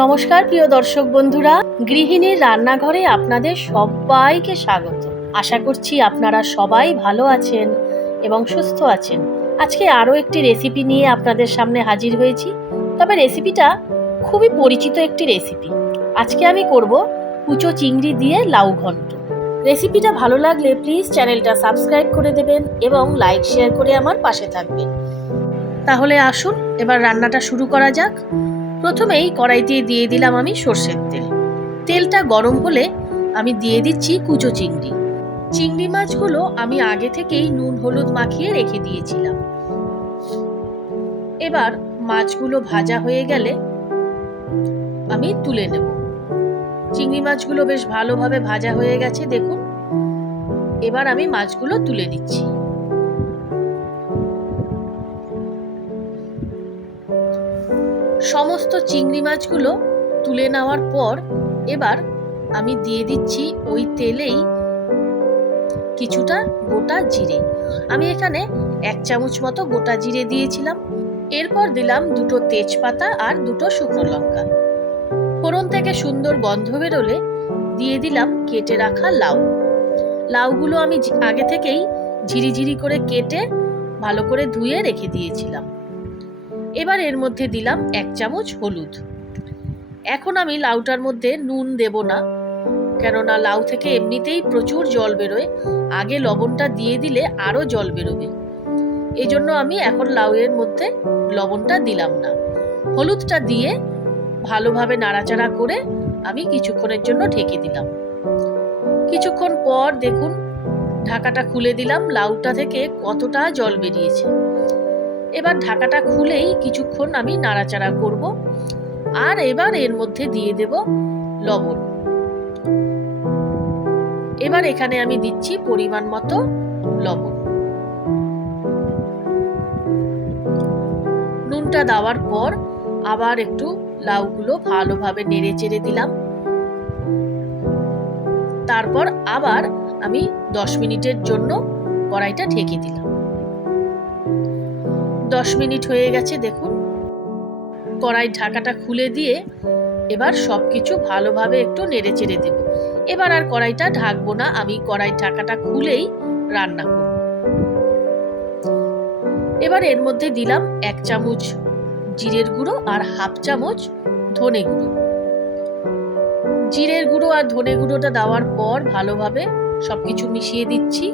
নমস্কার, প্রিয় দর্শক বন্ধুরা। গৃহিণীর রান্নাঘরে আপনাদের সবাইকে স্বাগত। আশা করছি আপনারা সবাই ভালো আছেন এবং সুস্থ আছেন। আজকে আরও একটি রেসিপি নিয়ে আপনাদের সামনে হাজির হয়েছি। তবে রেসিপিটা খুবই পরিচিত একটি রেসিপি আজকে আমি করব কুচো চিংড়ি দিয়ে লাউ ঘন্ট। রেসিপিটা ভালো লাগলে প্লিজ চ্যানেলটা সাবস্ক্রাইব করে দেবেন এবং লাইক শেয়ার করে আমার পাশে থাকবেন। তাহলে আসুন, এবার রান্নাটা শুরু করা যাক। প্রথমেই কড়াইতে দিয়ে দিলাম আমি সর্ষের তেল। তেলটা গরম হলে আমি দিয়ে দিচ্ছি কুচো চিংড়ি। চিংড়ি মাছগুলো আমি আগে থেকেই নুন, হলুদ মাখিয়ে রেখে দিয়েছিলাম। এবার মাছগুলো ভাজা হয়ে গেলে আমি তুলে নেব। চিংড়ি মাছগুলো বেশ ভালোভাবে ভাজা হয়ে গেছে, দেখুন। এবার আমি মাছগুলো তুলে নিচ্ছি। সমস্ত চিংড়ি মাছগুলো তুলে নেওয়ার পর এবার আমি দিয়ে দিচ্ছি ওই তেলেই কিছুটা গোটা জিরে। আমি এখানে এক চামচ মতো গোটা জিরে দিয়েছিলাম। এরপর দিলাম দুটো তেজপাতা আর দুটো শুকনো লঙ্কা। ফোড়ন থেকে সুন্দর গন্ধ বেরোলে দিয়ে দিলাম কেটে রাখা লাউ। লাউগুলো আমি আগে থেকেই ঝিরিঝিরি করে কেটে ভালো করে ধুয়ে রেখে দিয়েছিলাম। এবার এর মধ্যে দিলাম এক চামচ হলুদ। এখন আমি লাউটার মধ্যে নুন দেব না, কেননা লাউ থেকে এমনিতেই প্রচুর জল বেরোয়, আগে লবণটা দিয়ে দিলে আরও জল বেরোবে। এই জন্য আমি এখন লাউয়ের মধ্যে লবণটা দিলাম না। হলুদটা দিয়ে ভালোভাবে নাড়াচাড়া করে আমি কিছুক্ষণের জন্য ঢেকে দিলাম। কিছুক্ষণ পর দেখুন, ঢাকাটা খুলে দিলাম, লাউটা থেকে কতটা জল বেরিয়েছে। এবার ঢাকাটা খুলেই কিছুক্ষণ আমি নাড়াচাড়া করব, আর এবার এর মধ্যে দিয়ে দেব লবণ। এবার এখানে আমি দিচ্ছি পরিমাণ মতো লবণ। নুনটা দেওয়ার পর আবার একটু লাউগুলো ভালোভাবে নেড়ে চেড়ে দিলাম। তারপর আবার আমি দশ মিনিটের জন্য কড়াইটা ঢেকে দিলাম। দশ মিনিট হয়ে গেছে, দেখুন। কড়াই ঢাকাটা খুলে দিয়ে এবার সব কিছু ভালোভাবে একটু নেড়ে চেড়ে দেব। এবার আর কড়াইটা ঢাকবো না, আমি কড়াই ঢাকাটা খুলেই রান্না করব। এবার এর মধ্যে দিলাম এক চামচ জিরের গুঁড়ো আর হাফ চামচ ধনে গুঁড়ো। জিরের গুঁড়ো আর ধনে গুঁড়োটা দেওয়ার পর ভালোভাবে সবকিছু মিশিয়ে দিচ্ছি।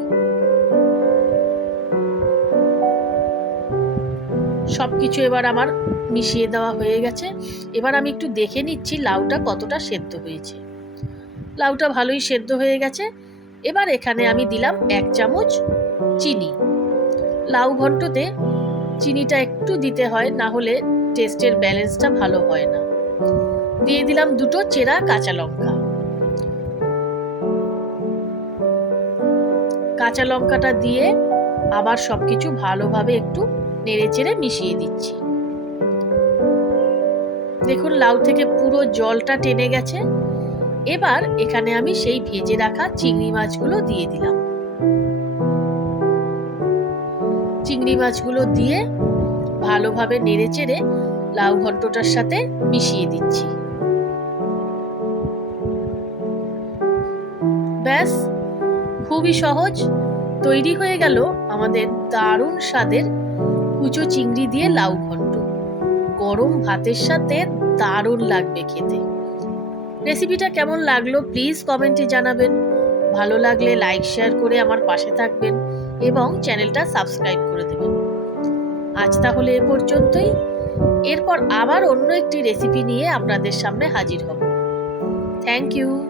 সবকিছু এবার আমার মিশিয়ে দেওয়া হয়ে গেছে। এবার আমি একটু দেখে নিচ্ছি লাউটা কতটা সেদ্ধ হয়েছে। লাউটা ভালোই সেদ্ধ হয়ে গেছে। এবার এখানে আমি দিলাম এক চামচ চিনি। লাউ ঘন্টতে চিনিটা একটু দিতে হয়, না হলে টেস্টের ব্যালেন্সটা ভালো হয় না। দিয়ে দিলাম দুটো চেরা কাঁচা লঙ্কা। কাঁচা লঙ্কাটা দিয়ে আবার সবকিছু ভালোভাবে একটু নেড়ে চেড়ে মিশিয়ে দিচ্ছি। দেখুন, লাউ থেকে পুরো জলটা টেনে গেছে। এবার এখানে আমি সেই ভেজে রাখা চিংড়ি মাছগুলো দিয়ে দিলাম। চিংড়ি মাছগুলো দিয়ে ভালোভাবে নেড়ে চেড়ে লাউ ঘন্টটার সাথে মিশিয়ে দিচ্ছি। ব্যাস, খুবই সহজ। তৈরি হয়ে গেল আমাদের দারুণ স্বাদের কুচো চিংড়ি দিয়ে লাউ ঘন্ট। গরম ভাতের সাথে দারুণ লাগবে খেতে। রেসিপিটা কেমন লাগল প্লিজ কমেন্টে জানাবেন। ভালো লাগলে লাইক, শেয়ার করে আমার পাশে থাকবেন এবং চ্যানেলটা সাবস্ক্রাইব করে দেবেন। আজ তাহলে এ পর্যন্তই। এরপর আবার অন্য একটি রেসিপি নিয়ে আপনাদের সামনে হাজির হব। Thank you.